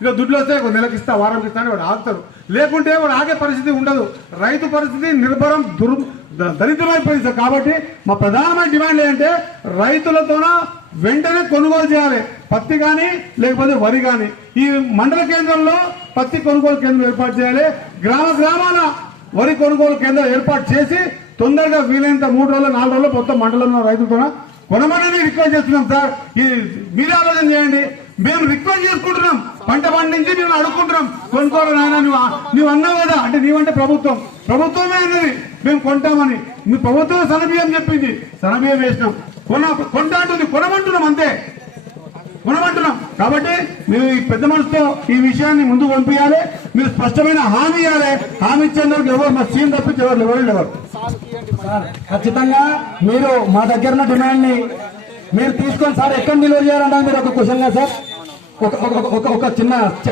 ఇక దుడ్లు వస్తే ఒక నెలకి ఇస్తా వారానికి ఇస్తా అని వాడు ఆగుతారు. లేకుంటే వాడు ఆగే పరిస్థితి ఉండదు. రైతు పరిస్థితి నిర్భరం దరిద్రమైపోయింది సార్. కాబట్టి మా ప్రధానమైన డిమాండ్ ఏంటంటే రైతులతోన వెంటనే కొనుగోలు చేయాలి, పత్తి కానీ లేకపోతే వరి కానీ. ఈ మండల కేంద్రంలో పత్తి కొనుగోలు కేంద్రం ఏర్పాటు చేయాలి. గ్రామాల వరి కొనుగోలు కేంద్రం ఏర్పాటు చేసి తొందరగా వీలైనంత 3 రోజులు 4 రోజులు మొత్తం మండలంలో రైతులతో కొనమని రిక్వెస్ట్ చేస్తున్నాం సార్. మీరే ఆలోచన చేయండి. మేము రిక్వెస్ట్ చేసుకుంటున్నాం, పంట పండించి మేము అడుక్కుంటున్నాం కొనుక్కోవాలి నాయన. నువ్వు అన్నావు కదా, అంటే నీవంటే ప్రభుత్వమే అన్నది మేము కొంటామని. మీ ప్రభుత్వం సన్నబియ్యం చెప్పింది, సన్నబియ్యం వేసినాం. కొంటా అంటుంది, కొనమంటున్నాం, అంతే కొనమంటున్నాం. కాబట్టి మీరు ఈ పెద్ద మనసుతో ఈ విషయాన్ని ముందుకు పంపించాలి. మీరు స్పష్టమైన హామీ ఇవ్వాలి. హామీ ఇచ్చేందుకు ఎవరు మా సీఎం తప్పించి ఎవరు ఖచ్చితంగా మీరు మా దగ్గర ఉన్న డిమాండ్ ని మీరు తీసుకొని సార్ ఎక్కడ నిల్వ చేయాలంటే మీరు ఒక క్వశ్చన్ గా సార్ ఒక చిన్న